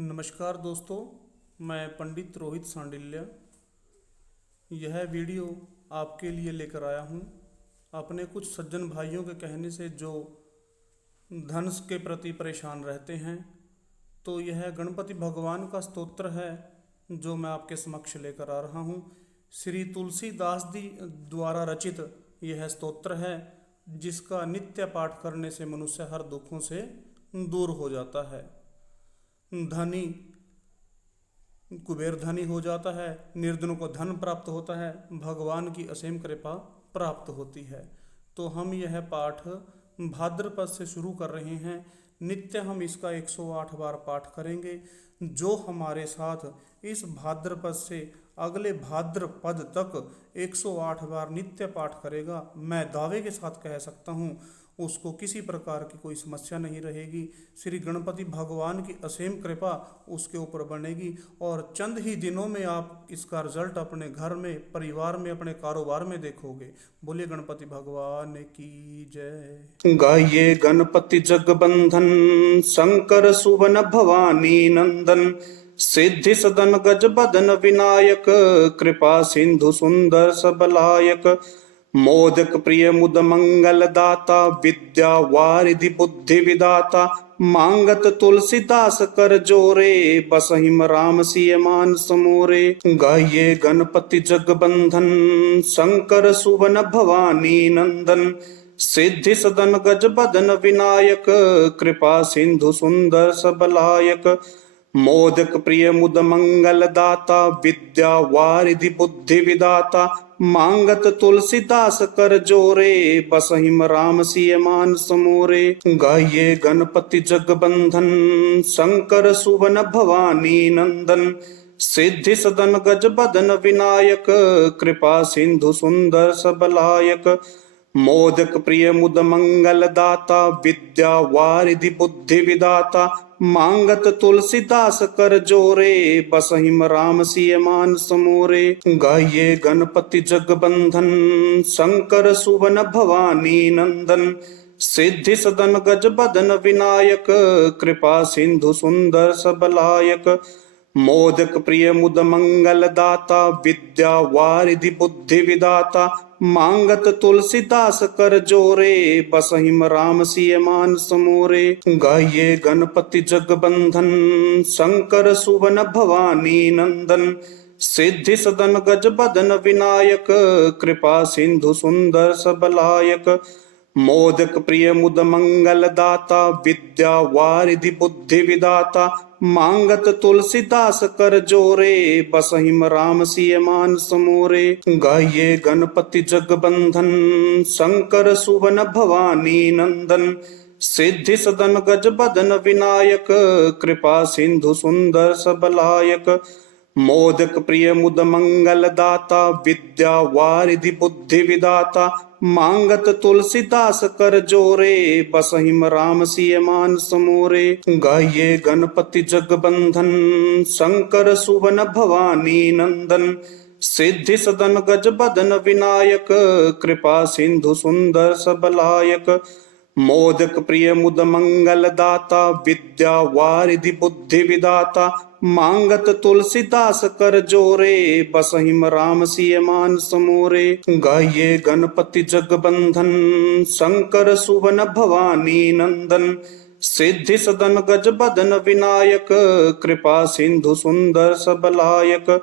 नमस्कार दोस्तों, मैं पंडित रोहित सांडिल्य यह वीडियो आपके लिए लेकर आया हूँ। अपने कुछ सज्जन भाइयों के कहने से जो धन के प्रति परेशान रहते हैं, तो यह गणपति भगवान का स्तोत्र है जो मैं आपके समक्ष लेकर आ रहा हूँ। श्री तुलसीदास जी द्वारा रचित यह स्तोत्र है, जिसका नित्य पाठ करने से मनुष्य हर दुखों से दूर हो जाता है। धनी कुबेर धनी हो जाता है, निर्धनों को धन प्राप्त होता है, भगवान की असीम कृपा प्राप्त होती है। तो हम यह पाठ भाद्रपद से शुरू कर रहे हैं। नित्य हम इसका 108 बार पाठ करेंगे। जो हमारे साथ इस भाद्रपद से अगले भाद्रपद तक 108 बार नित्य पाठ करेगा, मैं दावे के साथ कह सकता हूँ उसको किसी प्रकार की कोई समस्या नहीं रहेगी। श्री गणपति भगवान की असीम कृपा उसके ऊपर बनेगी और चंद ही दिनों में आप इसका रिजल्ट अपने घर में, परिवार में, अपने कारोबार में देखोगे। बोलिए गणपति भगवान की जय। गाइए गणपति जगबंधन, शंकर सुवन भवानी नंदन, सिद्धि सदन गज बदन विनायक, कृपा सिंधु सुंदर सबलायक, मोदक प्रिय मुद मंगल दाता, विद्या वारिधि बुद्धि विदाता, मांगत तुलसीदास कर जोरे, बसहिम राम सिय मान समोरे। गाइए गणपति जगबंधन, शंकर सुवन भवानी नंदन, सिद्धि सदन गज बदन विनायक, कृपा सिंधु सुंदर सबलायक, मोदक प्रिय मुद मंगल दाता, विद्या वारिधि बुद्धि विदाता, मांगत तुलसीदास कर जोरे, बसहिम राम सिय मान समोरे। गाइए गणपति जगबंधन, शंकर सुवन भवानी नंदन, सिद्धि सदन गज बदन विनायक, कृपा सिंधु सुंदर सबलायक, मोदक प्रिय मुद मंगल दाता, विद्या वारिधि बुद्धि विदाता, मांगत तुलसीदास कर जोरे, बसहिम राम सिय मान समोरे। गाइए गणपति जगबंधन, शंकर सुवन भवानी नंदन, सिद्धि सदन गज बदन विनायक, कृपा सिंधु सुंदर सबलायक, मोदक प्रिय मुद मंगल दाता, विद्या वारिधि बुद्धि विदाता, मांगत तुलसीदास कर जोरे, बसहिम राम सिय मान समोरे। गाइए गणपति जगबंधन, शंकर सुवन भवानी नंदन, सिद्धि सदन गज बदन विनायक, कृपा सिंधु सुंदर सबलायक, मोदक प्रिय मुद मंगल दाता, विद्या वारिधि बुद्धि विदाता, मांगत तुलसीदास कर जोरे, बसहिम राम सिय मान समोरे। गाइए गणपति जगबंधन, शंकर सुवन भवानी नंदन, सिद्धि सदन गज बदन विनायक, कृपा सिंधु सुंदर सबलायक, मोदक प्रिय मुद मंगल दाता, विद्या वारिधि बुद्धि विदाता, मांगत तुलसीदास कर जोरे, बसहिम राम सिय मान समोरे। गाइए गणपति जगबंधन, शंकर सुवन भवानी नंदन, सिद्धि सदन गज बदन विनायक, कृपा सिंधु सुंदर सबलायक, मोदक प्रिय मुद मंगल दाता, विद्या वारिधि बुद्धि विदाता, मांगत तुलसीदास कर जोरे, बसहिम राम सिय मान समोरे। गाइए गणपति जगबंधन, शंकर सुवन भवानी नंदन, सिद्धि सदन गज बदन विनायक, कृपा सिंधु सुंदर सबलायक,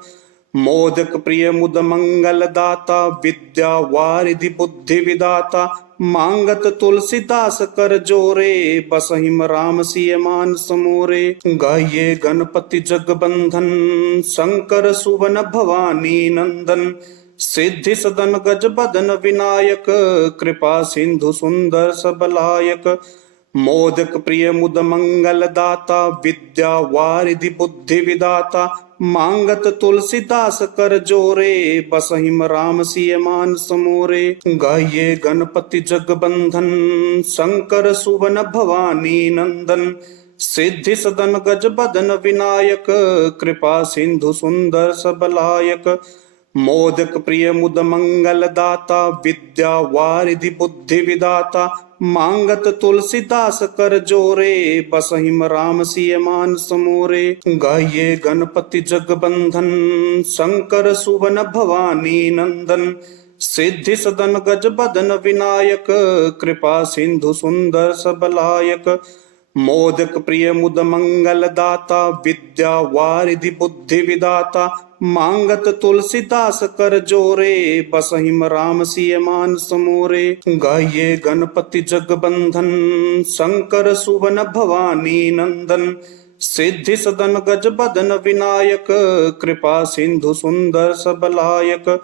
मोदक प्रिय मुद मंगल दाता, विद्या वारिधि बुद्धि विदाता, मांगत तुलसीदास कर जोरे, बसहिम राम सिय मान समोरे। गाइए गणपति जगबंधन, शंकर सुवन भवानी नंदन, सिद्धि सदन गज बदन विनायक, कृपा सिंधु सुंदर सबलायक, मोदक प्रिय मुद मंगल दाता, विद्या वारिधि बुद्धि विदाता, मांगत तुलसीदास कर जोरे, बसहिम राम सिय मान समोरे। गाइए गणपति जगबंधन, शंकर सुवन भवानी नंदन, सिद्धि सदन गज बदन विनायक, कृपा सिंधु सुंदर सबलायक, मोदक प्रिय मुद मंगल दाता, विद्या वारिधि बुद्धि विदाता, मांगत तुलसीदास कर जोरे, बसहिम राम सिय मान समोरे। गाइए गणपति जगबंधन, शंकर सुवन भवानी नंदन। सिद्धि सदन गज बदन विनायक, कृपा सिंधु सुंदर सबलायक। मोदक प्रिय मुद मंगल दाता, विद्या वारिधि बुद्धि विदाता। मांगत तुलसीदास कर जोरे, बसहिम राम सिय मान समोरे। गाइए गणपति जगबंधन, शंकर सुवन भवानी नंदन। सिद्धि सदन गज बदन विनायक, कृपा सिंधु सुंदर सबलायक।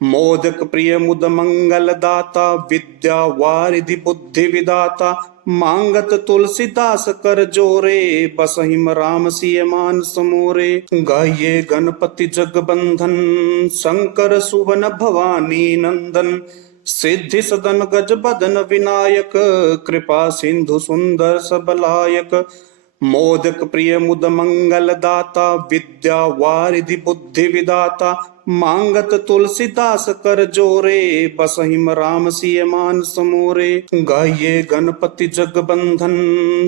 मोदक प्रिय मुद मंगल दाता, विद्या वारिधि बुद्धि विदाता। मांगत तुलसीदास कर जोरे, बसहिम राम सिय मान समोरे। गाइए गणपति जगबंधन, शंकर सुवन भवानी नंदन। सिद्धि सदन गज बदन विनायक, कृपा सिंधु सुंदर सबलायक। मोदक प्रिय मुद मंगल दाता, विद्या वारिधि बुद्धि विदाता। मांगत तुलसीदास कर जोरे, बसहिम राम सिय मान समोरे। गाइए गणपति जगबंधन,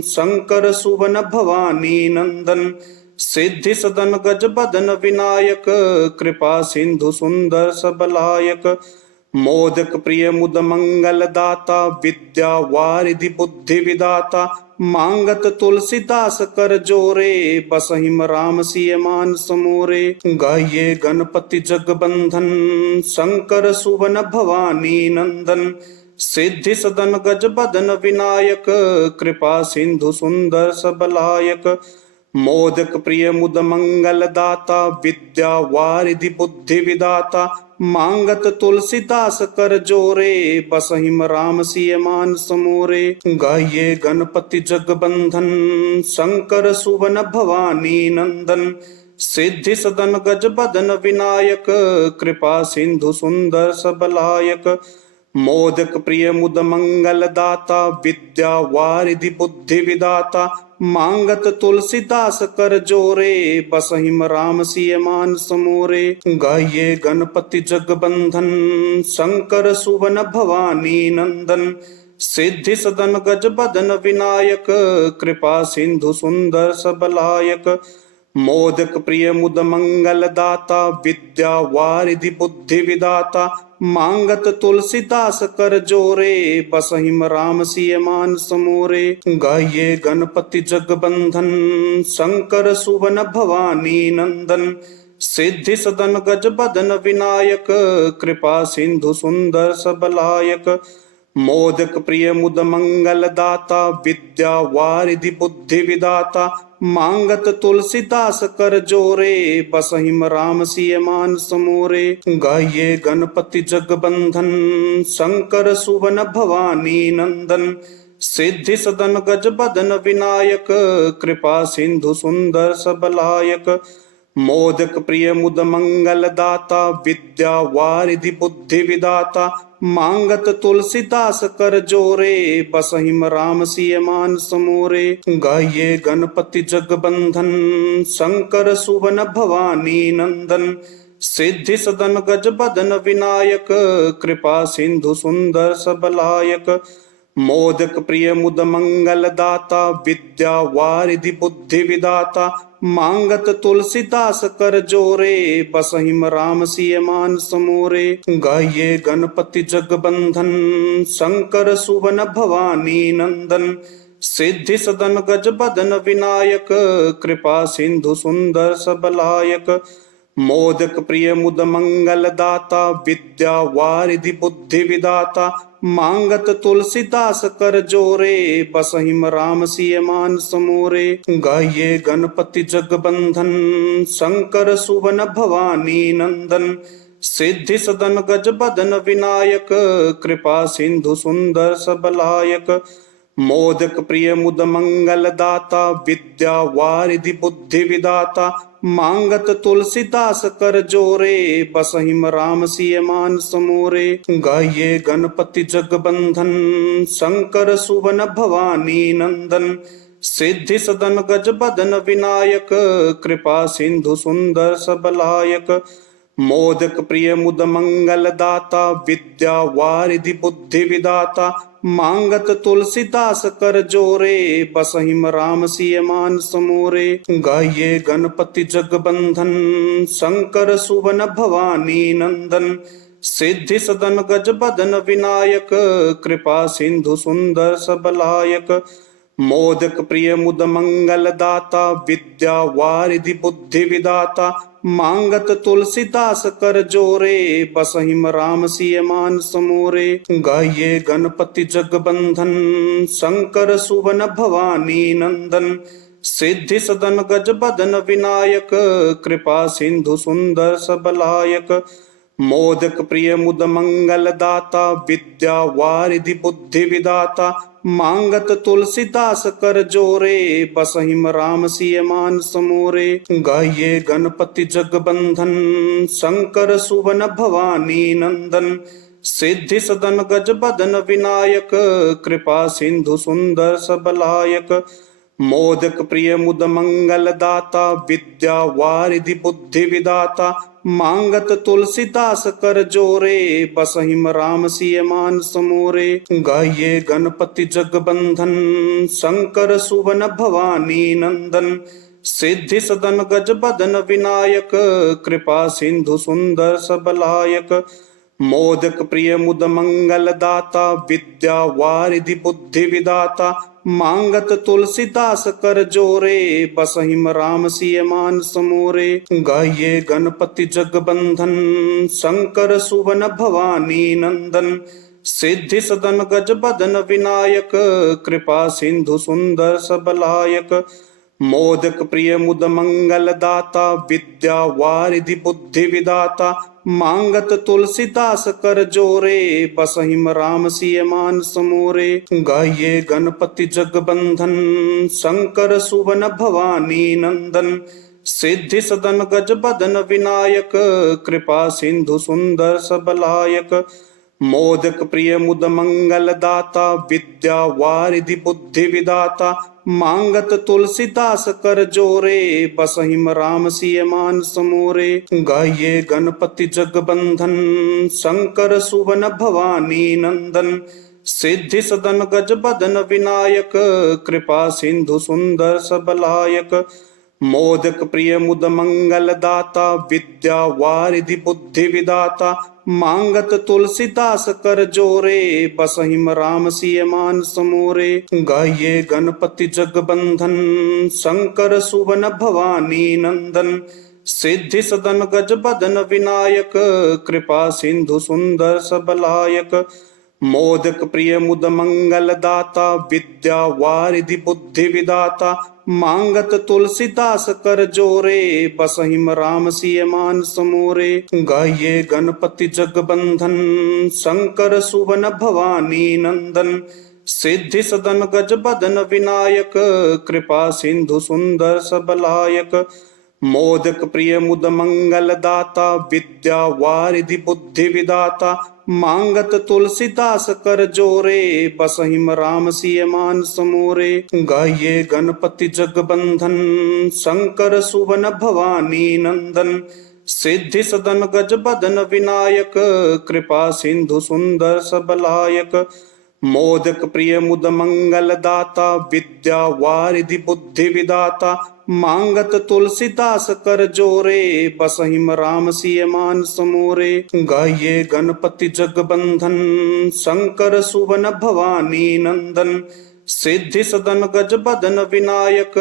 शंकर सुवन भवानी नंदन। सिद्धि सदन गज बदन विनायक, कृपा सिंधु सुंदर सबलायक। मोदक प्रिय मुद मंगल दाता, विद्या वारिधि बुद्धि विदाता। मांगत तुलसीदास कर जोरे, बसहिम राम सिय मान समोरे। गाइए गणपति जगबंधन, शंकर सुवन भवानी नंदन। सिद्धि सदन गज बदन विनायक, कृपा सिंधु सुंदर सबलायक। मोदक प्रिय मुद मंगल दाता, विद्या वारिधि बुद्धि विदाता। मांगत तुलसीदास कर जोरे, बसहिम राम सिय मान समोरे। गाइए गणपति जगबंधन, शंकर सुवन भवानी नंदन। सिद्धि सदन गज बदन विनायक, कृपा सिंधु सुंदर सबलायक। मोदक प्रिय मुद मंगल दाता, विद्या वारिधि बुद्धि विदाता। मांगत तुलसीदास कर जोरे, बसहिम राम सिय मान समोरे। गाइए गणपति जगबंधन, शंकर सुवन भवानी नंदन। सिद्धि सदन गज बदन विनायक, कृपा सिंधु सुंदर सबलायक। मोदक प्रिय मुद मंगल दाता, विद्या वारिधि बुद्धि विदाता। मांगत तुलसीदास कर जोरे, बसहिम राम सिय मान समोरे। गाइए गणपति जगबंधन, शंकर सुवन भवानी नंदन। सिद्धि सदन गज बदन विनायक, कृपा सिंधु सुंदर सबलायक। मोदक प्रिय मुद मंगल दाता, विद्या वारिधि बुद्धि विदाता। मांगत तुलसीदास कर जोरे, बसहिम राम सिय मान समोरे। गाइए गणपति जगबंधन, शंकर सुवन भवानी नंदन। सिद्धि सदन गज बदन विनायक, कृपा सिंधु सुंदर सबलायक। मोदक प्रिय मुद मंगल दाता, विद्या वारिधि बुद्धि विदाता। मांगत तुलसीदास कर जोरे, बसहिम राम सिय मान समोरे। गाइए गणपति जगबंधन, शंकर सुवन भवानी नंदन। सिद्धि सदन गज बदन विनायक, कृपा सिंधु सुंदर सबलायक। मोदक प्रिय मुद मंगल दाता, विद्या वारिधि बुद्धि विदाता। मांगत तुलसीदास कर जोरे, बसहिम राम सिय मान समोरे। गाइए गणपति जगबंधन, शंकर सुवन भवानी नंदन। सिद्धि सदन गज बदन विनायक, कृपा सिंधु सुंदर सबलायक। मोदक प्रिय मुद मंगल दाता, विद्या वारिधि बुद्धि विदाता। मांगत तुलसीदास कर जोरे, बसहिम राम सिय मान समोरे। गाइए गणपति जगबंधन, शंकर सुवन भवानी नंदन। सिद्धि सदन गज बदन विनायक, कृपा सिंधु सुंदर सबलायक। मोदक प्रिय मुद मंगल दाता, विद्या वारिधि बुद्धि विदाता। मांगत तुलसीदास कर जोरे, बसहिम राम सिय मान समोरे। गाइए गणपति जगबंधन, शंकर सुवन भवानी नंदन। सिद्धि सदन गज बदन विनायक, कृपा सिंधु सुंदर सबलायक। मोदक प्रिय मुद मंगल दाता, विद्या वारिधि बुद्धि विदाता। मांगत तुलसीदास कर जोरे, बसहिम राम सिय मान समोरे। गाइए गणपति जगबंधन, शंकर सुवन भवानी नंदन। सिद्धि सदन गज बदन विनायक, कृपा सिंधु सुंदर सबलायक। मोदक प्रिय मुद मंगल दाता, विद्या वारिधि बुद्धि विदाता। मांगत तुलसीदास कर जोरे, बसहिम राम सिय मान समोरे। गाइए गणपति जगबंधन, शंकर सुवन भवानी नंदन। सिद्धि सदन गज बदन विनायक, कृपा सिंधु सुंदर सबलायक। मोदक प्रिय मुद मंगल दाता, विद्या वारिधि बुद्धि विदाता। मांगत तुलसीदास कर जोरे, बसहिम राम सिय मान समोरे। गाइए गणपति जगबंधन, शंकर सुवन भवानी नंदन। सिद्धि सदन गज बदन विनायक, कृपा सिंधु सुंदर सबलायक। मोदक प्रिय मुद मंगल दाता, विद्या वारिधि बुद्धि विदाता। मांगत तुलसीदास कर जोरे, बसहिम राम सिय मान समोरे। गाइए गणपति जगबंधन, शंकर सुवन भवानी नंदन। सिद्धि सदन गज बदन विनायक, कृपा सिंधु सुंदर सबलायक। मोदक प्रिय मुद मंगल दाता, विद्या वारिधि बुद्धि विदाता। मांगत तुलसीदास कर जोरे, बसहिम राम सिय मान समोरे। गाइए गणपति जगबंधन, शंकर सुवन भवानी नंदन। सिद्धि सदन गज बदन विनायक, कृपा सिंधु सुंदर सबलायक। मोदक प्रिय मुद मंगल दाता, विद्या वारिधि बुद्धि विदाता। मांगत तुलसीदास कर जोरे, बसहिम राम सिय मान समोरे। गाइए गणपति जगबंधन, शंकर सुवन भवानी नंदन। सिद्धि सदन गज बदन विनायक, कृपा सिंधु सुंदर सबलायक। मोदक प्रिय मुद मंगल दाता, विद्या वारिधि बुद्धि विदाता। मांगत तुलसीदास कर जोरे, बसहिम राम सिय मान समोरे। गाइए गणपति जगबंधन, शंकर सुवन भवानी नंदन। सिद्धि सदन गज बदन विनायक, कृपा सिंधु सुंदर सबलायक। मोदक प्रिय मुद मंगल दाता, विद्या वारिधि बुद्धि विदाता। मांगत तुलसीदास कर जोरे, बसहिम राम सिय मान समोरे। गाइए गणपति जगबंधन, शंकर सुवन भवानी नंदन। सिद्धि सदन गज बदन विनायक, कृपा सिंधु सुंदर सबलायक। मोदक प्रिय मुद मंगल दाता, विद्या वारिधि बुद्धि विदाता। मांगत तुलसीदास कर जोरे, बसहिम राम सिय मान समोरे। गाइए गणपति जगबंधन, शंकर सुवन भवानी नंदन। सिद्धि सदन गज बदन विनायक, कृपा सिंधु सुंदर सबलायक। मोदक प्रिय मुद मंगल दाता, विद्या वारिधि बुद्धि विदाता। मांगत तुलसीदास कर जोरे, बसहिम राम सिय मान समोरे। गाइए गणपति जगबंधन, शंकर सुवन भवानी नंदन। सिद्धि सदन गज बदन विनायक, कृपा सिंधु सुंदर सबलायक। मोदक प्रिय मुद मंगल दाता, विद्या वारिधि बुद्धि विदाता। मांगत तुलसीदास कर जोरे, बसहिम राम सिय मान समोरे। गाइए गणपति जगबंधन, शंकर सुवन भवानी नंदन। सिद्धि सदन गज बदन विनायक,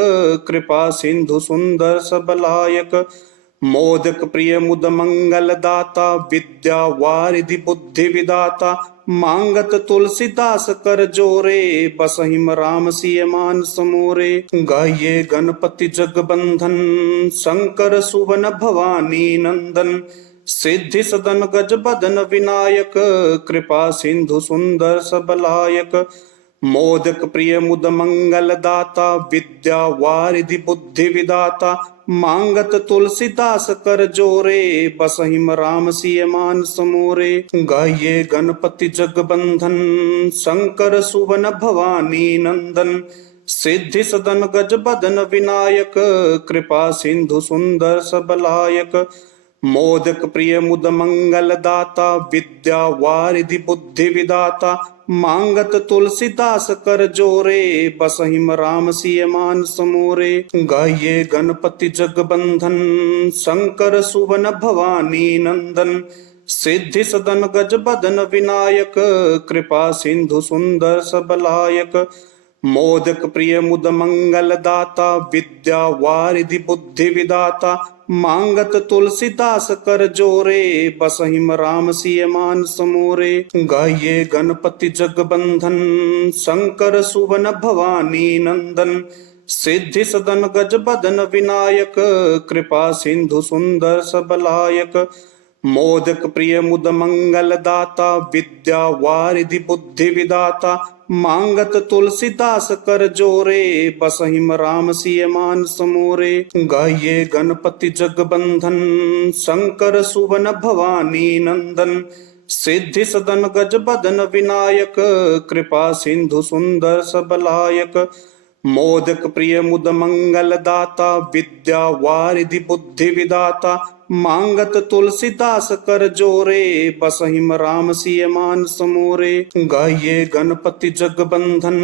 कृपा सिंधु सुंदर सबलायक। मोदक प्रिय मुद मंगल दाता, विद्या वारिधि बुद्धि विदाता। मांगत तुलसीदास कर जोरे, बसहिम राम सिय मान समोरे। गाइए गणपति जगबंधन, शंकर सुवन भवानी नंदन। सिद्धि सदन गज बदन विनायक, कृपा सिंधु सुंदर सबलायक। मोदक प्रिय मुद मंगल दाता, विद्या वारिधि बुद्धि विदाता। मांगत तुलसीदास कर जोरे, बसहिम राम सिय मान समोरे। गाइए गणपति जगबंधन, शंकर सुवन भवानी नंदन। सिद्धि सदन गज बदन विनायक, कृपा सिंधु सुंदर सबलायक। मोदक प्रिय मुद मंगल दाता विद्या वारिधि बुद्धि विदाता मांगत तुलसीदास कर जोरे बसहिम राम सिय मान समोरे गाइए गणपति जगबंधन शंकर सुवन भवानी नंदन सिद्धि सदन गज बदन विनायक कृपा सिंधु सुंदर सबलायक मोदक प्रिय मुद मंगल दाता विद्या वारिधि बुद्धि विदाता मांगत तुलसीदास कर जोरे बसहिम राम सिय मान समोरे गाइए गणपति जगबंधन शंकर सुवन भवानी नंदन सिद्धि सदन गज बदन विनायक कृपा सिंधु सुंदर सबलायक मोदक प्रिय मुद मंगल दाता विद्या वारिधि बुद्धि विदाता मांगत तुलसीदास कर जोरे बसहिम राम सिय मान समोरे गाइए गणपति जगबंधन शंकर सुवन भवानी नंदन सिद्धि सदन गज बदन विनायक कृपा सिंधु सुंदर सबलायक मोदक प्रिय मुद मंगल दाता विद्या वारिधि बुद्धि विदाता मांगत तुलसीदास कर जोरे बसहिम राम सिय मान समोरे गाइए गणपति जगबंधन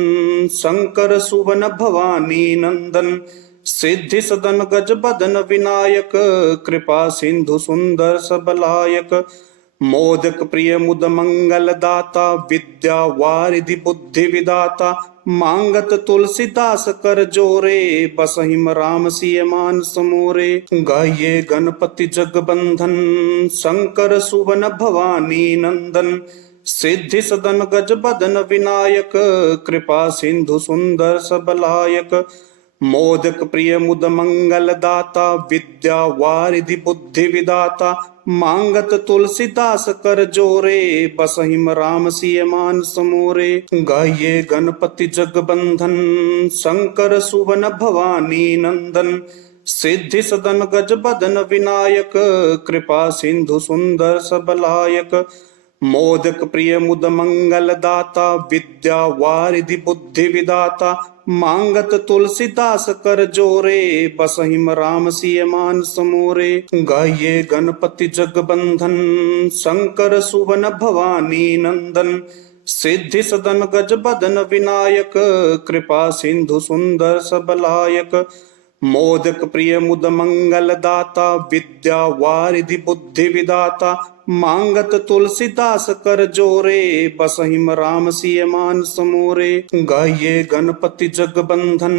शंकर सुवन भवानी नंदन सिद्धि सदन गज बदन विनायक कृपा सिंधु सुंदर सबलायक मोदक प्रिय मुद मंगल दाता विद्या वारिधि बुद्धि विदाता मांगत तुलसीदास कर जोरे बसहिम राम सिय मान समोरे गाइए गणपति जगबंधन शंकर सुवन भवानी नंदन सिद्धि सदन गज बदन विनायक कृपा सिंधु सुंदर सबलायक मोदक प्रिय मुद मंगल दाता विद्या वारिधि बुद्धि विदाता मांगत तुलसीदास कर जोरे बसहिम राम सिय मान समोरे गाइए गणपति जगबंधन शंकर सुवन भवानी नंदन सिद्धि सदन गज बदन विनायक कृपा सिंधु सुंदर सबलायक मोदक प्रिय मुद मंगल दाता विद्या वारिधि बुद्धि विदाता मांगत तुलसीदास कर जोरे बसहिम राम सिय मान समोरे गाइए गणपति जगबंधन शंकर सुवन भवानी नंदन सिद्धि सदन गज बदन विनायक कृपा सिंधु सुंदर सबलायक मोदक प्रिय मुद मंगल दाता विद्या वारिधि बुद्धि विदाता मांगत तुलसीदास कर जोरे बसहिम राम सिय मान समोरे गाइए गणपति जगबंधन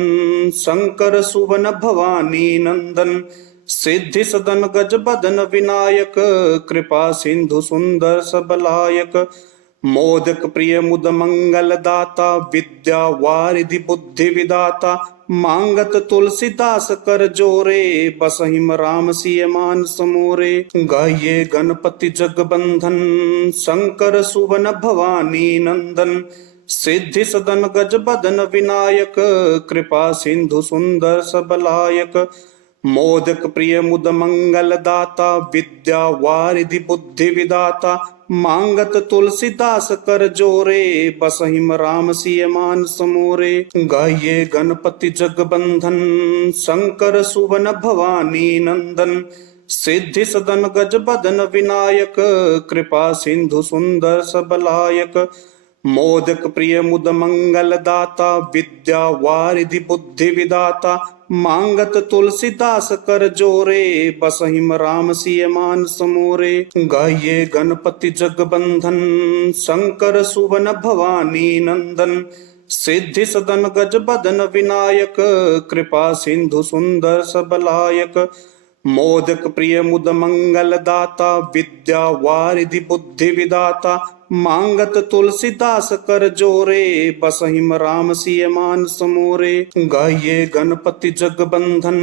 शंकर सुवन भवानी नंदन सिद्धि सदन गज बदन विनायक कृपा सिंधु सुंदर सबलायक मोदक प्रिय मुद मंगल दाता विद्या वारिधि बुद्धि विदाता मांगत तुलसीदास कर जोरे बसहिम राम सिय मान समोरे गाइए गणपति जगबंधन शंकर सुवन भवानी नंदन सिद्धि सदन गज बदन विनायक कृपा सिंधु सुंदर सबलायक मोदक प्रिय मुद मंगल दाता विद्या वारिधि बुद्धि विदाता मांगत तुलसीदास कर जोरे बसहिम राम सिय मान समोरे गाइए गणपति जगबंधन शंकर सुवन भवानी नंदन सिद्धि सदन गज बदन विनायक कृपा सिंधु सुंदर सबलायक मोदक प्रिय मुद मंगल दाता विद्या वारिधि बुद्धि विदाता मांगत तुलसीदास कर जोरे बसहिम राम सिय मान समोरे गाइए गणपति जगबंधन शंकर सुवन भवानी नंदन सिद्धि सदन गज बदन विनायक कृपा सिंधु सुंदर सबलायक मोदक प्रिय मुद मंगल दाता विद्या वारिधि बुद्धि विदाता मांगत तुलसीदास कर जोरे बसहिम राम सिय मान समोरे गाइए गणपति जगबंधन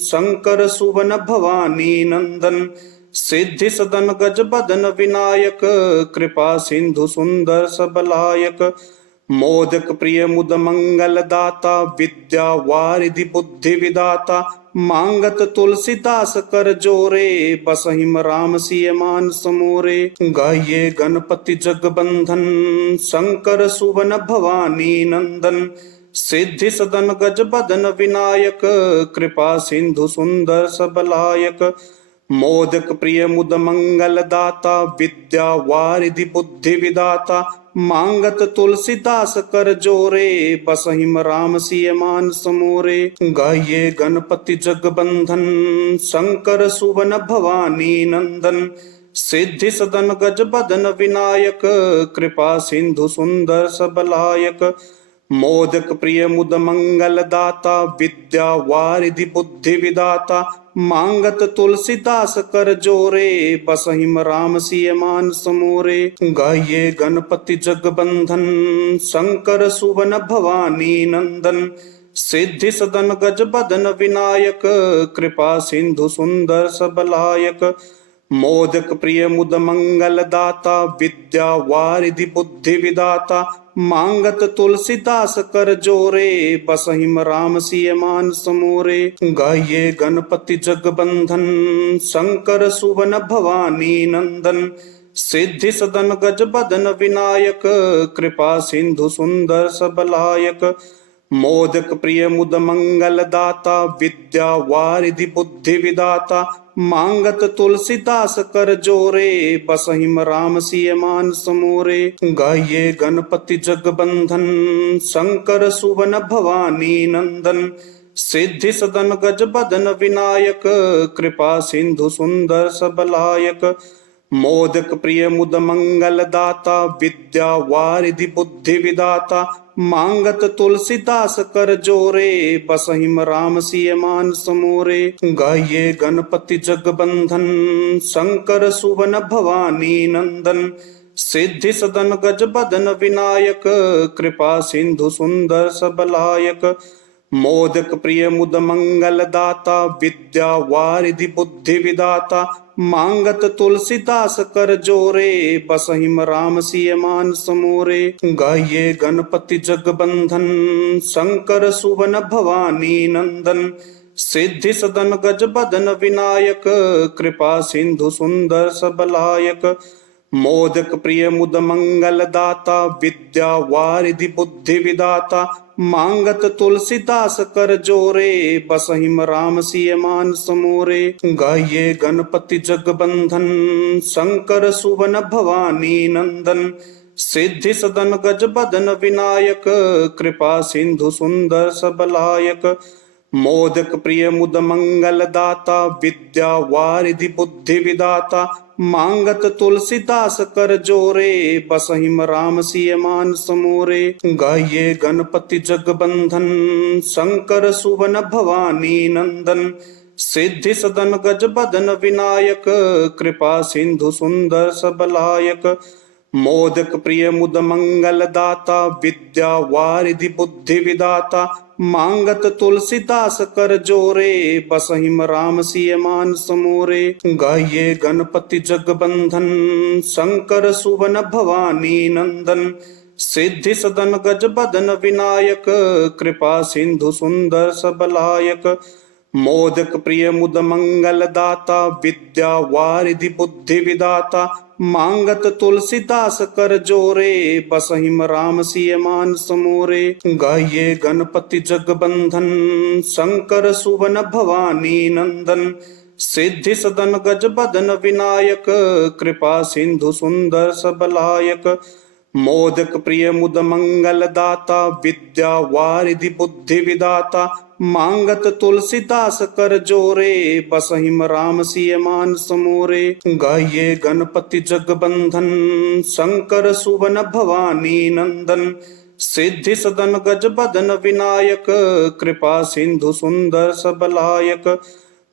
शंकर सुवन भवानी नंदन सिद्धि सदन गज बदन विनायक कृपा सिंधु सुंदर सबलायक मोदक प्रिय मुद मंगल दाता विद्या वारिधि बुद्धि विदाता मांगत तुलसीदास कर जोरे बसहिम राम सिय मान समोरे गाइए गणपति जगबंधन शंकर सुवन भवानी नंदन सिद्धि सदन गज बदन विनायक कृपा सिंधु सुंदर सबलायक मोदक प्रिय मुद मंगल दाता विद्या वारिधि बुद्धि विदाता मांगत तुलसीदास कर जोरे बसहिम राम सिय मान समोरे। गाइए गणपति जगबंधन शंकर सुवन भवानी नंदन सिद्धि सदन गज बदन विनायक कृपा सिंधु सुंदर सबलायक। मोदक प्रिय मुद मंगल दाता विद्या वारिधि बुद्धि विदाता मांगत तुलसीदास कर जोरे बसहिम राम सिय मान समोरे। गाइए गणपति जगबंधन शंकर सुवन भवानी नंदन सिद्धि सदन गज बदन विनायक कृपा सिंधु सुंदर सबलायक। मोदक प्रिय मुद मंगल दाता विद्या वारिधि बुद्धि विदाता मांगत तुलसीदास कर जोरे बसहिम राम सिय मान समोरे। गाइए गणपति जगबंधन शंकर सुवन भवानी नंदन सिद्धि सदन गज बदन विनायक कृपा सिंधु सुंदर सबलायक। मोदक प्रिय मुद मंगल दाता विद्या वारिधि बुद्धि विदाता मांगत तुलसीदास कर जोरे बसहिम राम सिय मान समोरे। गाइए गणपति जगबंधन शंकर सुवन भवानी नंदन सिद्धि सदन गज बदन विनायक कृपा सिंधु सुंदर सबलायक। मोदक प्रिय मुद मंगल दाता विद्या वारिधि बुद्धि विदाता मांगत तुलसीदास कर जोरे बसहिम राम सिय मान समोरे। गाइए गणपति जगबंधन शंकर सुवन भवानी नंदन सिद्धि सदन गज बदन विनायक कृपा सिंधु सुंदर सबलायक। मोदक प्रिय मुद मंगल दाता विद्या वारिधि बुद्धि विदाता मांगत तुलसीदास कर जोरे बसहिम राम सिय मान समोरे। गाइए गणपति जगबंधन शंकर सुवन भवानी नंदन सिद्धि सदन गज बदन विनायक कृपा सिंधु सुंदर सबलायक। मोदक प्रिय मुद मंगल दाता विद्या वारिधि बुद्धि विदाता मांगत तुलसीदास कर जोरे बसहिम राम सिय मान समोरे। गाइए गणपति जगबंधन शंकर सुवन भवानी नंदन सिद्धि सदन गज बदन विनायक कृपा सिंधु सुंदर सबलायक। मोदक प्रिय मुद मंगल दाता विद्या वारिधि बुद्धि विदाता मांगत तुलसीदास कर जोरे बसहिम राम सिय मान समोरे। गाइए गणपति जगबंधन शंकर सुवन भवानी नंदन सिद्धि सदन गज बदन विनायक कृपा सिंधु सुंदर सबलायक। मोदक प्रिय मुद मंगल दाता विद्या वारिधि बुद्धि विदाता मांगत तुलसीदास कर जोरे बसहिम राम सिय मान समोरे। गाइए गणपति जगबंधन शंकर सुवन भवानी नंदन सिद्धि सदन गज बदन विनायक कृपा सिंधु सुंदर सबलायक। मोदक प्रिय मुद मंगल दाता विद्या वारिधि बुद्धि विदाता मांगत तुलसीदास कर जोरे बसहिम राम सिय मान समोरे। गाइए गणपति जगबंधन शंकर सुवन भवानी नंदन सिद्धि सदन गज बदन विनायक कृपा सिंधु सुंदर सबलायक। मोदक प्रिय मुद मंगल दाता विद्या वारिधि बुद्धि विदाता मांगत तुलसीदास कर जोरे बसहिम राम सिय मान समोरे। गाइए गणपति जगबंधन शंकर सुवन भवानी नंदन सिद्धि सदन गज बदन विनायक कृपा सिंधु सुंदर सबलायक।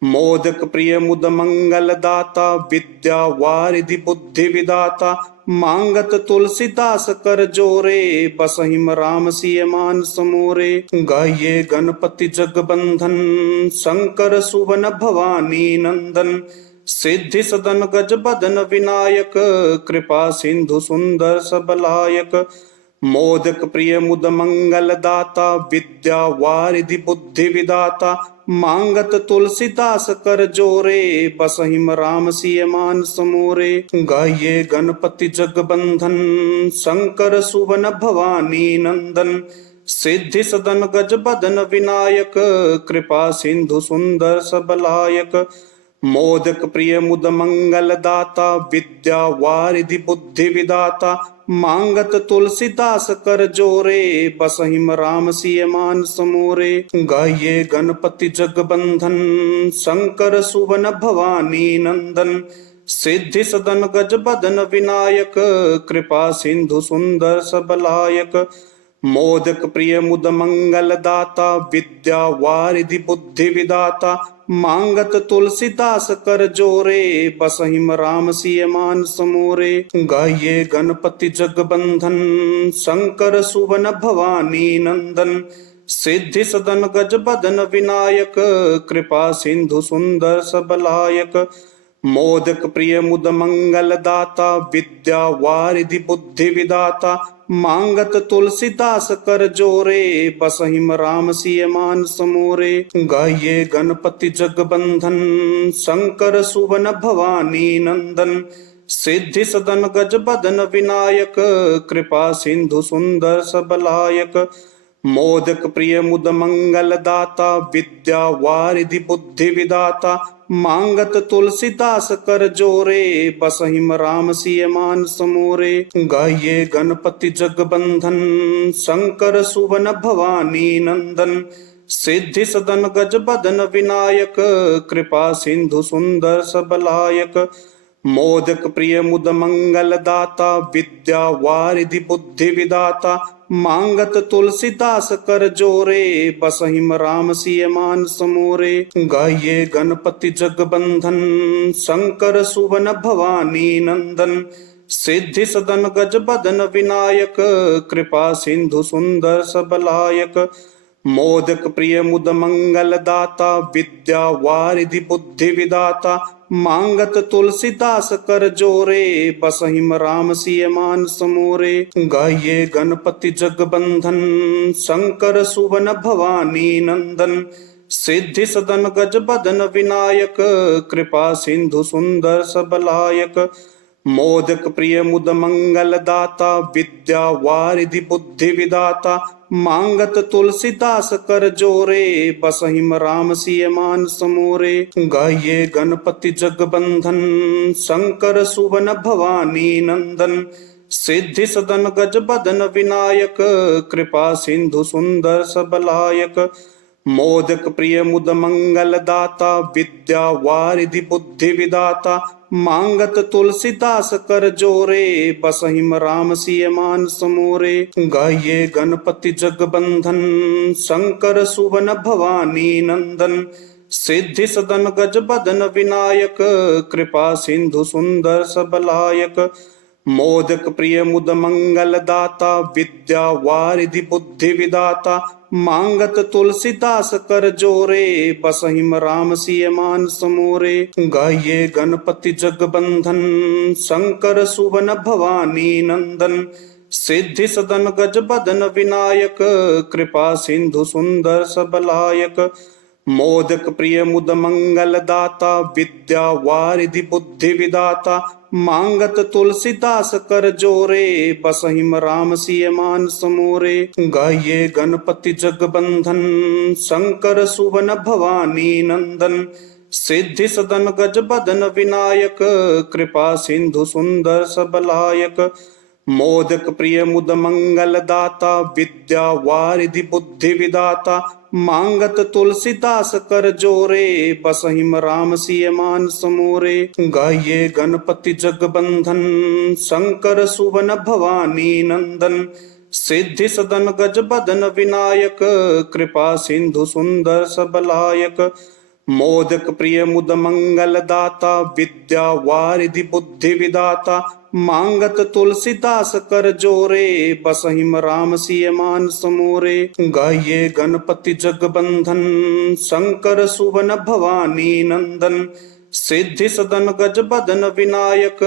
मोदक प्रिय मुद मंगल दाता विद्या वारिधि बुद्धि विदाता मांगत तुलसीदास कर जोरे बसहिम राम सिय मान समोरे। गाइए गणपति जगबंधन शंकर सुवन भवानी नंदन सिद्धि सदन गज बदन विनायक कृपा सिंधु सुंदर सबलायक। मोदक प्रिय मुद मंगल दाता विद्या वारिधि बुद्धि विदाता मांगत तुलसीदास कर जोरे बसहिम राम सिय मान समोरे। गाइए गणपति जगबंधन शंकर सुवन भवानी नंदन सिद्धि सदन गज बदन विनायक कृपा सिंधु सुंदर सबलायक। मोदक प्रिय मुद मंगल दाता विद्या वारिधि बुद्धि विदाता मांगत तुलसीदास कर जोरे बसहिम राम सिय मान समोरे गाइए गणपति जगबंधन शंकर सुवन भवानी नंदन सिद्धि सदन गज बदन विनायक कृपा सिंधु सुंदर सबलायक मोदक प्रिय मुद मंगल दाता विद्या वारिधि बुद्धि विदाता मांगत तुलसीदास कर जोरे बसहिम राम सिय मान समोरे गाइए गणपति जगबंधन शंकर सुवन भवानी नंदन सिद्धि सदन गज बदन विनायक कृपा सिंधु सुंदर सबलायक मोदक प्रिय मुद मंगल दाता विद्या वारिधि बुद्धि विदाता मांगत तुलसीदास कर जोरे बसहिम राम सिय मान समोरे गाइए गणपति जगबंधन शंकर सुवन भवानी नंदन सिद्धि सदन गज बदन विनायक कृपा सिंधु सुंदर सबलायक मोदक प्रिय मुद मंगल दाता विद्या वारिधि बुद्धि विदाता मांगत तुलसीदास कर जोरे बसहिम राम सिय मान समोरे गाइए गणपति जगबंधन शंकर सुवन भवानी नंदन सिद्धि सदन गज बदन विनायक कृपा सिंधु सुंदर सबलायक मोदक प्रिय मुद मंगल दाता विद्या वारिधि बुद्धि विदाता मांगत तुलसीदास कर जोरे बसहिम राम सिय मान समोरे गाइए गणपति जगबंधन शंकर सुवन भवानी नंदन सिद्धि सदन गज बदन विनायक कृपा सिंधु सुंदर सबलायक मोदक प्रिय मुद मंगल दाता विद्या वारिधि बुद्धि विदाता मांगत तुलसीदास कर जोरे बसहिम राम सिय मान समोरे गाइए गणपति जगबंधन शंकर सुवन भवानी नंदन सिद्धि सदन गज बदन विनायक कृपा सिंधु सुंदर सबलायक मोदक प्रिय मुद मंगल दाता विद्या वारिधि बुद्धि विदाता मांगत तुलसीदास कर जोरे बसहिम राम सिय मान समोरे गाइए गणपति जगबंधन शंकर सुवन भवानी नंदन सिद्धि सदन गज बदन विनायक कृपा सिंधु सुंदर सबलायक मोदक प्रिय मुद मंगल दाता विद्या वारिधि बुद्धि विदाता मांगत तुलसीदास कर जोरे बसहिम राम सिय मान समोरे गाइए गणपति जगबंधन शंकर सुवन भवानी नंदन सिद्धि सदन गज बदन विनायक कृपा सिंधु सुंदर सबलायक मोदक प्रिय मुद मंगल दाता विद्या वारिधि बुद्धि विदाता मांगत तुलसीदास कर जोरे बसहिम राम सिय मान समोरे गाइए गणपति जगबंधन शंकर सुवन भवानी नंदन सिद्धि सदन गज बदन विनायक कृपा सिंधु सुंदर सबलायक मोदक प्रिय मुद मंगल दाता विद्या वारिधि बुद्धि विदाता मांगत तुलसीदास कर जोरे बसहिम राम सिय मान समोरे गाइए गणपति जगबंधन शंकर सुवन भवानी नंदन सिद्धि सदन गज बदन विनायक कृपा सिंधु सुंदर सबलायक मोदक प्रिय मुद मंगल दाता विद्या वारिधि बुद्धि विदाता मांगत तुलसीदास कर जोरे बसहिम राम सिय मान समोरे गाइए गणपति जगबंधन शंकर सुवन भवानी नंदन सिद्धि सदन गज बदन विनायक कृपा सिंधु सुंदर सबलायक मोदक प्रिय मुद मंगल दाता विद्या वारिधि बुद्धि विदाता मांगत तुलसीदास कर जोरे बसहिम राम सिय मान समोरे गाइए गणपति जगबंधन शंकर सुवन भवानी नंदन सिद्धि सदन गज बदन विनायक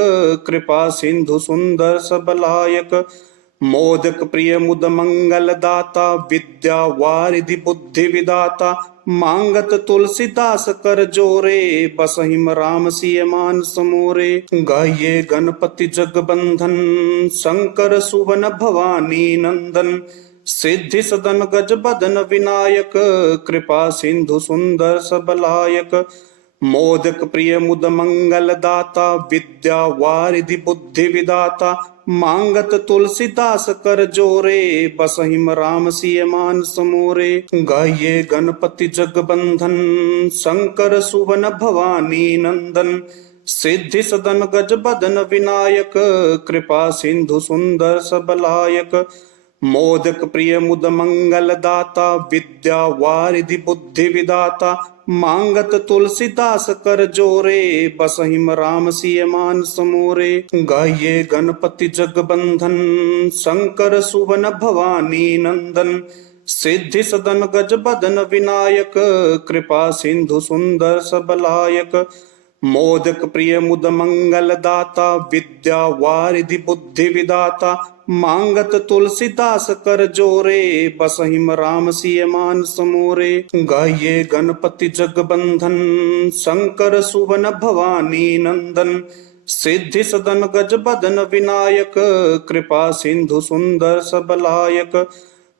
कृपा सिंधु सुंदर सबलायक मोदक प्रिय मुद मंगल दाता विद्या वारिधि बुद्धि विदाता मांगत तुलसीदास कर जोरे बसहिम राम सिय मान समोरे गाइए गणपति जगबंधन शंकर सुवन भवानी नंदन सिद्धि सदन गज बदन विनायक कृपा सिंधु सुंदर सबलायक मोदक प्रिय मुद मंगल दाता विद्या वारिधि बुद्धि विदाता मांगत तुलसीदास कर जोरे बसहिम राम सिय मान समोरे गाये गणपति जगबंधन शंकर सुवन भवानी नंदन सिद्धि सदन गज बदन विनायक कृपा सिंधु सुंदर सबलायक मोदक प्रिय मुद मंगल दाता विद्या वारिधि बुद्धि विदाता मांगत तुलसीदास कर जोरे बसहिम राम सिय मान समोरे गाये गणपति जगबंधन शंकर सुवन भवानी नंदन सिद्धि सदन गज बदन विनायक कृपा सिंधु सुंदर सबलायक मोदक प्रिय मुद मंगल दाता विद्या वारिधि बुद्धि विदाता मांगत तुलसीदास कर जोरे बसहिम राम सिय मान समोरे गाये गणपति जगबंधन शंकर सुवन भवानी नंदन सिद्धि सदन गज बदन विनायक कृपा सिंधु सुंदर सबलायक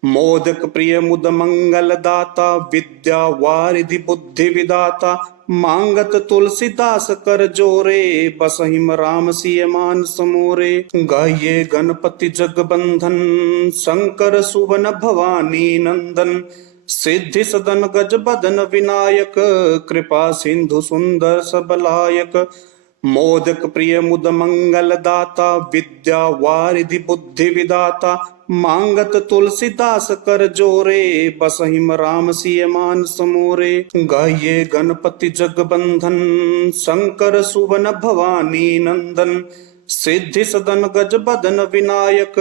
मोदक प्रिय मुद मंगल दाता विद्या वारिधि बुद्धि विदाता मांगत तुलसीदास कर जोरे बसहिम राम सिय मान समोरे गाये गणपति जगबंधन शंकर सुवन भवानी नंदन सिद्धि सदन गज बदन विनायक कृपा सिंधु सुंदर सबलायक मोदक प्रिय मुद मंगल दाता विद्या वारिधि बुद्धि विदाता मांगत तुलसीदास कर जोरे बसहिम राम सिय मान समोरे गाये गणपति जगबंधन शंकर सुवन भवानी नंदन सिद्धि सदन गज बदन विनायक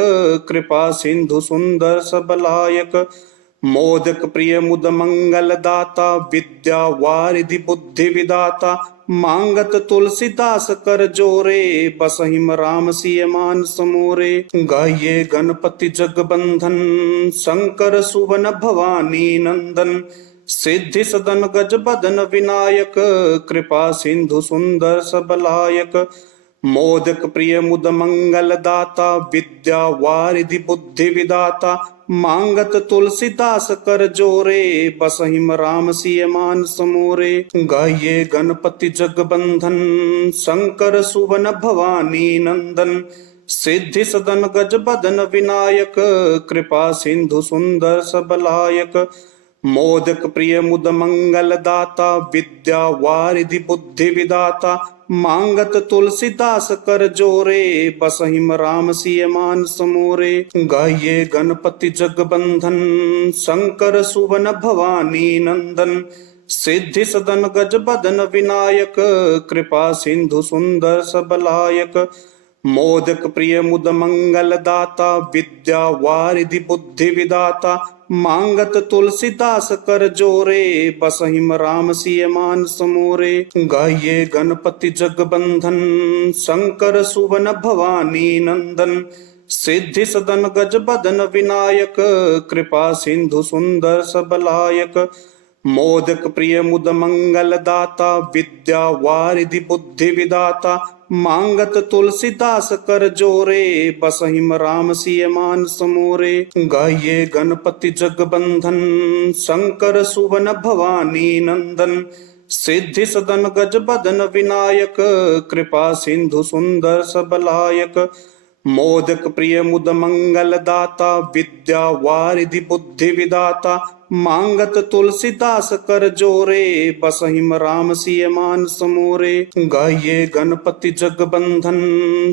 कृपा सिंधु सुंदर सबलायक मोदक प्रिय मुद मंगल दाता विद्या वारिधि बुद्धि विदाता मांगत तुलसीदास कर जोरे बसहिम राम सिय मान समोरे गाये गणपति जगबंधन शंकर सुवन भवानी नंदन सिद्धि सदन गज बदन विनायक कृपा सिंधु सुंदर सबलायक मोदक प्रिय मुद मंगल दाता विद्या वारिधि बुद्धि विदाता मांगत तुलसीदास कर जोरे बसहिम राम सिय मान समोरे गाये गणपति जगबंधन शंकर सुवन भवानी नंदन सिद्धि सदन गज बदन विनायक कृपा सिंधु सुंदर सबलायक मोदक प्रिय मुद मंगल दाता विद्या वारिधि बुद्धि विदाता मांगत तुलसीदास कर जोरे बसहिम राम सिय मान समोरे गाये गणपति जगबंधन शंकर सुवन भवानी नंदन सिद्धि सदन गज बदन विनायक कृपा सिंधु सुंदर सबलायक मोदक प्रिय मुद मंगल दाता विद्या वारिधि बुद्धि विदाता मांगत तुलसीदास कर जोरे बसहिम राम सिय मान समोरे गाये गणपति जगबंधन शंकर सुवन भवानी नंदन सिद्धि सदन गज बदन विनायक कृपा सिंधु सुंदर सबलायक मोदक प्रिय मुद मंगल दाता विद्या वारिधि बुद्धि विदाता मांगत तुलसीदास कर जोरे बसहिम राम सिय मान समोरे गाये गणपति जगबंधन शंकर सुवन भवानी नंदन सिद्धि सदन गज बदन विनायक कृपा सिंधु सुंदर सबलायक मोदक प्रिय मुद मंगल दाता विद्या वारिधि बुद्धि विदाता मांगत तुलसीदास कर जोरे बसहिम राम सिय मान समोरे गाये गणपति जगबंधन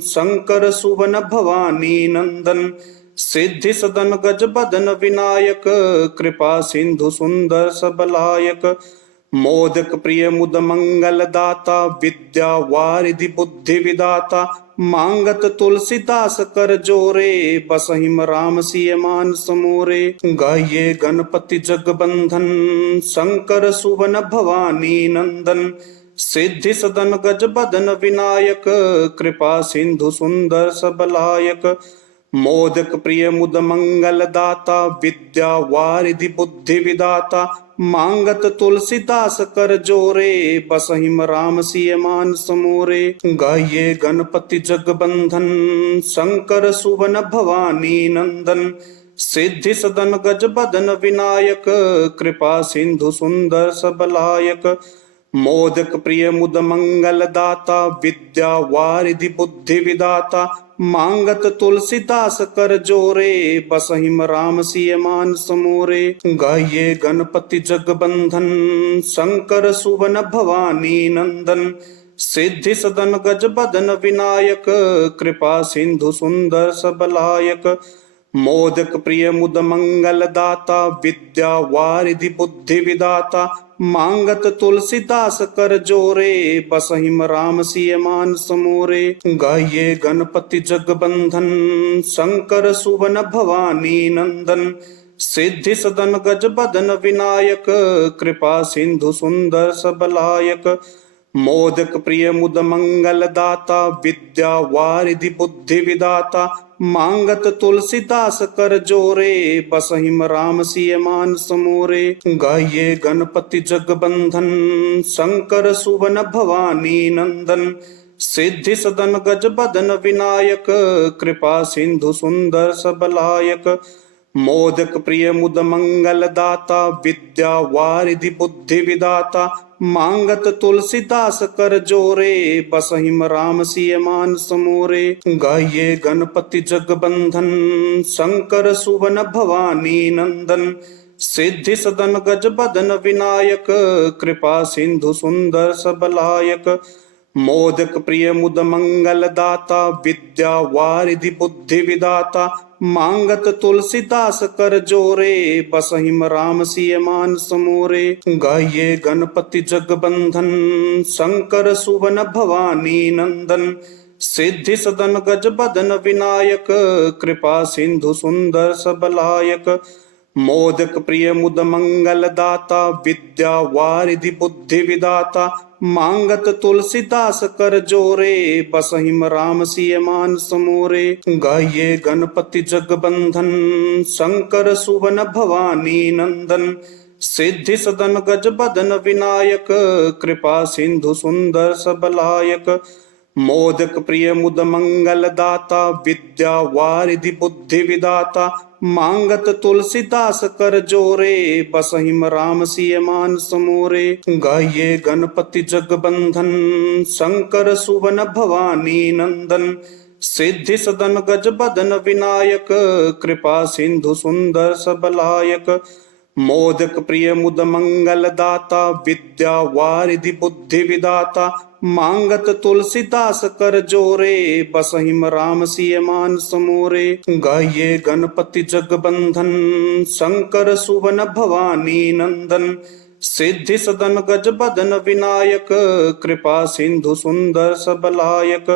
शंकर सुवन भवानी नंदन सिद्धि सदन गज बदन विनायक कृपा सिंधु सुंदर सबलायक मोदक प्रिय मुद मंगल दाता विद्या वारिधि बुद्धि विदाता मांगत तुलसीदास कर जोरे बसहिम राम सिय मान समोरे गाये गणपति जगबंधन शंकर सुवन भवानी नंदन सिद्धि सदन गज बदन विनायक कृपा सिंधु सुंदर सबलायक मोदक प्रिय मुद मंगल दाता विद्या वारिधि बुद्धि विदाता मांगत तुलसीदास कर जोरे बसहिम राम सिय मान समोरे गाये गणपति जगबंधन शंकर सुवन भवानी नंदन सिद्धि सदन गज बदन विनायक कृपा सिंधु सुंदर सबलायक मोदक प्रिय मुद मंगल दाता विद्या वारिधि बुद्धि विदाता मांगत तुलसीदास कर जोरे बसहिम राम सिय मान समोरे गाइए गणपति जगबंधन शंकर सुवन भवानी नंदन सिद्धि सदन गज बदन विनायक कृपा सिंधु सुंदर सबलायक मोदक प्रिय मुद मंगल दाता विद्या वारिधि बुद्धि विदाता मांगत तुलसीदास कर जोरे बसहिम राम सिय मान समोरे गाइए गणपति जगबंधन शंकर सुवन भवानी नंदन सिद्धि सदन गज बदन विनायक कृपा सिंधु सुंदर सबलायक मोदक प्रिय मुद मंगल दाता विद्या वारिधि बुद्धि विदाता मांगत तुलसीदास कर जोरे बसहिम राम सिय मान समोरे गाइए गणपति जगबंधन शंकर सुवन भवानी नंदन सिद्धि सदन गज बदन विनायक कृपा सिंधु सुंदर सबलायक मोदक प्रिय मुद मंगल दाता विद्या वारिधि बुद्धि विदाता मांगत तुलसीदास कर जोरे बसहिम राम सिय मान समोरे गाइए गणपति जगबंधन शंकर सुवन भवानी नंदन सिद्धि सदन गज बदन विनायक कृपा सिंधु सुंदर सबलायक मोदक प्रिय मुद मंगल दाता विद्या वारिधि बुद्धि विदाता मांगत तुलसीदास कर जोरे बसहिम राम सिय मान समोरे गाइए गणपति जगबंधन शंकर सुवन भवानी नंदन सिद्धि सदन गज बदन विनायक कृपा सिंधु सुंदर सबलायक मोदक प्रिय मुद मंगल दाता विद्या वारिधि बुद्धि विदाता मांगत तुलसीदास कर जोरे बसहिम राम सिय मान समोरे गाइए गणपति जगबंधन शंकर सुवन भवानी नंदन सिद्धि सदन गज बदन विनायक कृपा सिंधु सुंदर सबलायक मोदक प्रिय मुद मंगल दाता विद्या वारिधि बुद्धि विदाता मांगत तुलसीदास कर जोरे बसहिम राम सिय मान समोरे गाइए गणपति जगबंधन शंकर सुवन भवानी नंदन सिद्धि सदन गज बदन विनायक कृपा सिंधु सुंदर सबलायक मोदक प्रिय मुद मंगल दाता विद्या वारिधि बुद्धि विदाता मांगत तुलसीदास कर जोरे बसहिम राम सिय मान समोरे गाइए गणपति जगबंधन शंकर सुवन भवानी नंदन सिद्धि सदन गज बदन विनायक कृपा सिंधु सुंदर सबलायक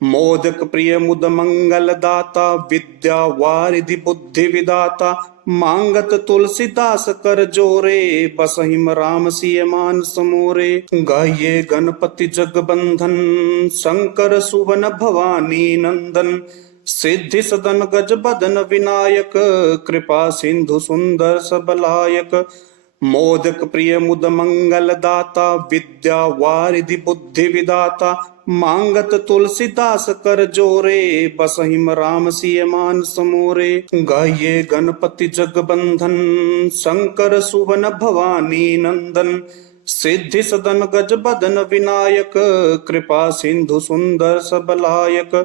मोदक प्रिय मुद मंगल दाता विद्या वारिधि बुद्धि विदाता मांगत तुलसीदास कर जोरे बसहिम राम सिय मान समोरे गाइए गणपति जगबंधन शंकर सुवन भवानी नंदन सिद्धि सदन गज बदन विनायक कृपा सिंधु सुंदर सबलायक मोदक प्रिय मुद मंगल दाता विद्या वारिधि बुद्धि विदाता मांगत तुलसीदास कर जोरे बसहिम राम सिय मान समोरे गाइए गणपति जगबंधन शंकर सुवन भवानी नंदन सिद्धि सदन गज बदन विनायक कृपा सिंधु सुंदर सबलायक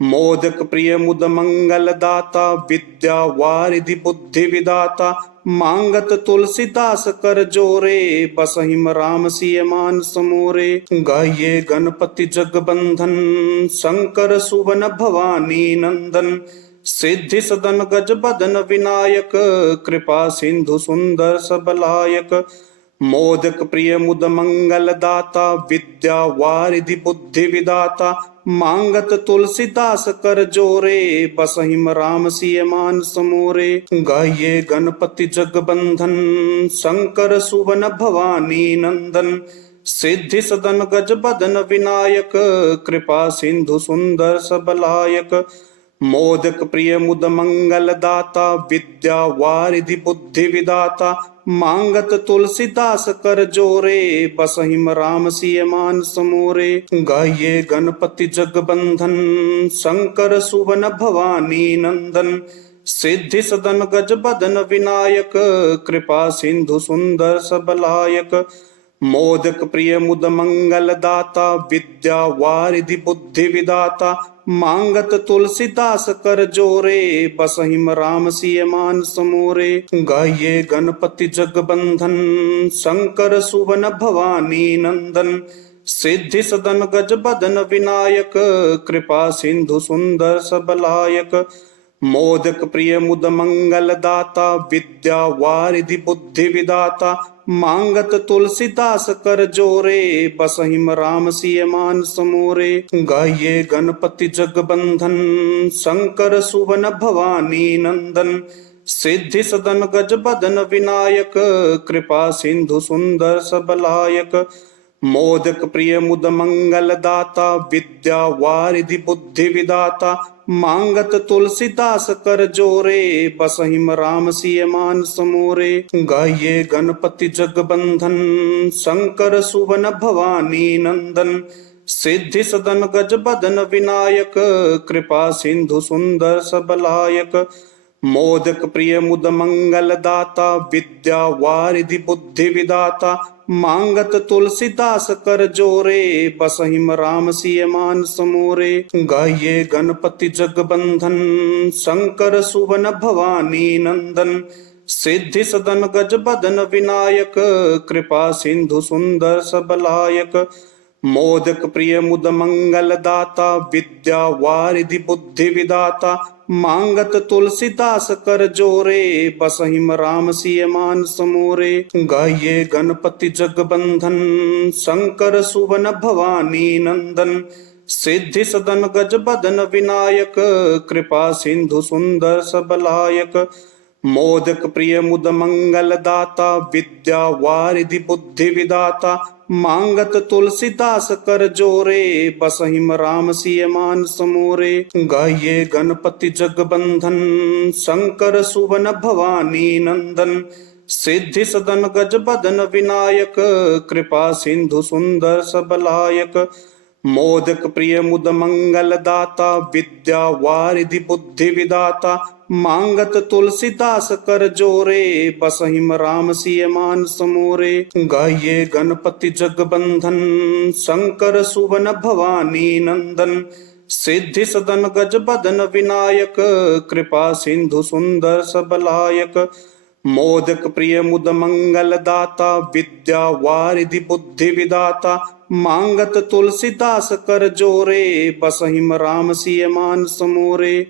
मोदक प्रिय मुद मंगल दाता विद्या वारिधि बुद्धि विदाता मांगत तुलसीदास कर जोरे बसहिम राम सिय मान समोरे गाइए गणपति जगबंधन शंकर सुवन भवानी नंदन सिद्धि सदन गज बदन विनायक कृपा सिंधु सुंदर सबलायक मोदक प्रिय मुद मंगल दाता विद्या वारिधि बुद्धि विदाता मांगत तुलसीदास कर जोरे बसहिम राम सिय मान समोरे गाइए गणपति जगबंधन शंकर सुवन भवानी नंदन सिद्धि सदन गज बदन विनायक कृपा सिंधु सुंदर सबलायक मोदक प्रिय मुद मंगल दाता विद्या वारिधि बुद्धि विदाता मांगत तुलसीदास कर जोरे बसहिम राम सिय मान समोरे गाइए गणपति जगबंधन शंकर सुवन भवानी नंदन सिद्धि सदन गज बदन विनायक कृपा सिंधु सुंदर सबलायक मोदक प्रिय मुद मंगल दाता विद्या वारिधि बुद्धि विदाता मांगत तुलसीदास कर जोरे बसहिम राम सिय मान समोरे गाये गणपति जगबंधन शंकर सुवन भवानी नंदन सिद्धि सदन गज बदन विनायक कृपा सिंधु सुंदर सबलायक मोदक प्रिय मुद मंगल दाता विद्या वारिधि बुद्धि विदाता मांगत तुलसीदास कर जोरे बसहिम राम सिय मान समोरे गाये गणपति जगबंधन शंकर सुवन भवानी नंदन सिद्धि सदन गज बदन विनायक कृपा सिंधु सुंदर सबलायक मोदक प्रिय मुद मंगल दाता विद्या वारिधि बुद्धि विदाता मांगत तुलसीदास कर जोरे बसहिम राम सिय मान समोरे गाये गणपति जगबंधन शंकर सुवन भवानी नंदन सिद्धि सदन गज बदन विनायक कृपा सिंधु सुंदर सबलायक मोदक प्रिय मुद मंगल दाता विद्या वारिधि बुद्धि विदाता मांगत तुलसीदास कर जोरे बसहिम राम सिय मान समोरे गाये गणपति जगबंधन शंकर सुवन भवानी नंदन सिद्धि सदन गज बदन विनायक कृपा सिंधु सुंदर सबलायक मोदक प्रिय मुद मंगल दाता विद्या वारिधि बुद्धि विदाता मांगत तुलसीदास कर जोरे बसहिम राम सिय मान समोरे गाये गणपति जगबंधन शंकर सुवन भवानी नंदन सिद्धि सदन गज बदन विनायक कृपा सिंधु सुंदर सबलायक मोदक प्रिय मुद मंगल दाता विद्या वारिधि बुद्धि विदाता मांगत तुलसीदास कर जोरे बसहिम राम सिय मान समोरे गाये गणपति जगबंधन शंकर सुवन भवानी नंदन सिद्धि सदन गज बदन विनायक कृपा सिंधु सुंदर सबलायक मोदक प्रिय मुद मंगल दाता विद्या वारिधि बुद्धि विदाता मांगत तुलसीदास कर जोरे बसहिम राम सिय मान समोरे गाये गणपति जगबंधन शंकर सुवन भवानी नंदन सिद्धि सदन गज बदन विनायक कृपा सिंधु सुंदर सबलायक मोदक प्रिय मुद मंगल दाता विद्या वारिधि बुद्धि विदाता मांगत तुलसीदास कर जोरे बसहिम राम सिय मान समोरे